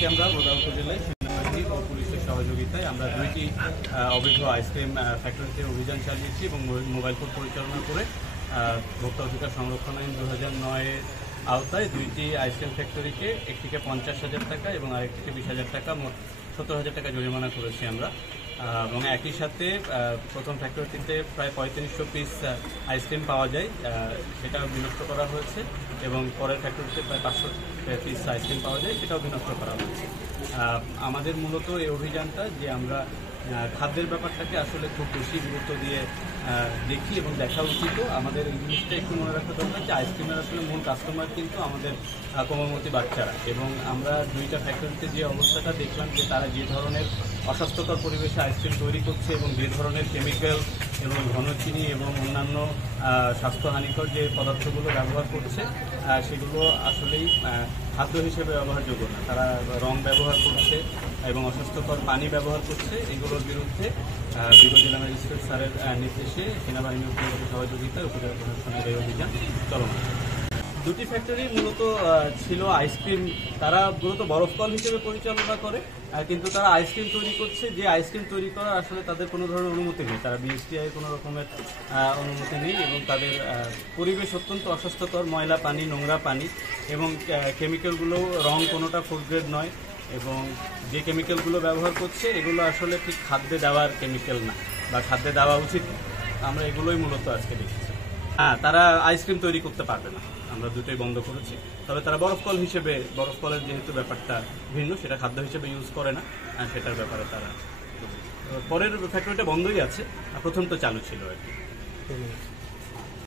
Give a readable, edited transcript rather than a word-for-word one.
আজকে আমরা বোদা উপজেলায় সেনাবাহিনী ও পুলিশের সহযোগিতায় আমরা 2টি অবৈধ আইসক্রিম ফ্যাক্টরিতে অভিযান চালিয়েছি এবং মোবাইল কোর্ট পরিচালনা করে ভোক্তা অধিকার সংরক্ষণ আইন 2009-এর আওতায় 2টি আইসক্রিম ফ্যাক্টরিকে একটিকে 50,000 টাকা এবং আরেকটিকে 20,000 টাকা, মোট 70,000 টাকা জরিমানা করেছি আমরা। এবং একই সাথে প্রথম ফ্যাক্টরিটিতে প্রায় 3500 পিস আইসক্রিম পাওয়া যায়, সেটা বিনষ্ট করা হয়েছে এবং পরের ফ্যাক্টরিতে প্রায় 500 পিস আইসক্রিম পাওয়া যায়, সেটাও বিনষ্ট করা হয়েছে। আমাদের মূলত এই অভিযানটা যে আমরা খাদ্যের ব্যাপারটাকে আসলে খুব বেশি গুরুত্ব দিয়ে দেখি এবং দেখা উচিত। আমাদের এই জিনিসটা একটু মনে রাখতে দরকার যে আইসক্রিমের আসলে মূল কাস্টমার কিন্তু আমাদের কোমলমতি বাচ্চারা, এবং আমরা 2টা ফ্যাক্টরিতে যে অবস্থাটা দেখলাম যে তারা যে ধরনের অস্বাস্থ্যকর পরিবেশে আইসক্রিম তৈরি করছে এবং যে ধরনের কেমিক্যাল এবং ঘন চিনি এবং অন্যান্য স্বাস্থ্যহানিকর যে পদার্থগুলো ব্যবহার করছে সেগুলো আসলেই খাদ্য হিসেবে ব্যবহারযোগ্য না। তারা রং ব্যবহার করছে এবং অস্বাস্থ্যকর পানি ব্যবহার করছে। এগুলোর বিরুদ্ধে বিগত জেলা ম্যাজিস্ট্রেট স্যারের নির্দেশে সেনাবাহিনী ও পুলিশের সহযোগিতায় উপজেলা প্রশাসনের এই অভিযান চলমান। 2টি ফ্যাক্টরি মূলত ছিল আইসক্রিম, তারা মূলত বরফকল হিসেবে পরিচালনা করে, কিন্তু তারা আইসক্রিম তৈরি করছে। যে আইসক্রিম তৈরি করার আসলে তাদের কোনো ধরনের অনুমতি নেই, তারা বিএসটিআই কোনো রকমের অনুমতি নেই এবং তাদের পরিবেশ অত্যন্ত অস্বাস্থ্যকর, ময়লা পানি, নোংরা পানি এবং কেমিক্যালগুলো রং কোনোটা ফুড গ্রেড নয় এবং যে কেমিক্যালগুলো ব্যবহার করছে এগুলো আসলে ঠিক খাদ্যে দেওয়ার কেমিক্যাল না বা খাদ্যে দেওয়া উচিত। আমরা এগুলোই মূলত আজকে দেখছি। তারা আইসক্রিম তৈরি করতে পারবে না, আমরা দুটোই বন্ধ করেছি। তবে তারা বরফকল হিসেবে, বরফকলের যেহেতু ব্যাপারটা ভিন্ন, সেটা খাদ্য হিসেবে ইউজ করে না, সেটার ব্যাপারে তারা পরের ফ্যাক্টরিটা বন্ধই আছে, প্রথম তো চালু ছিল আর কি।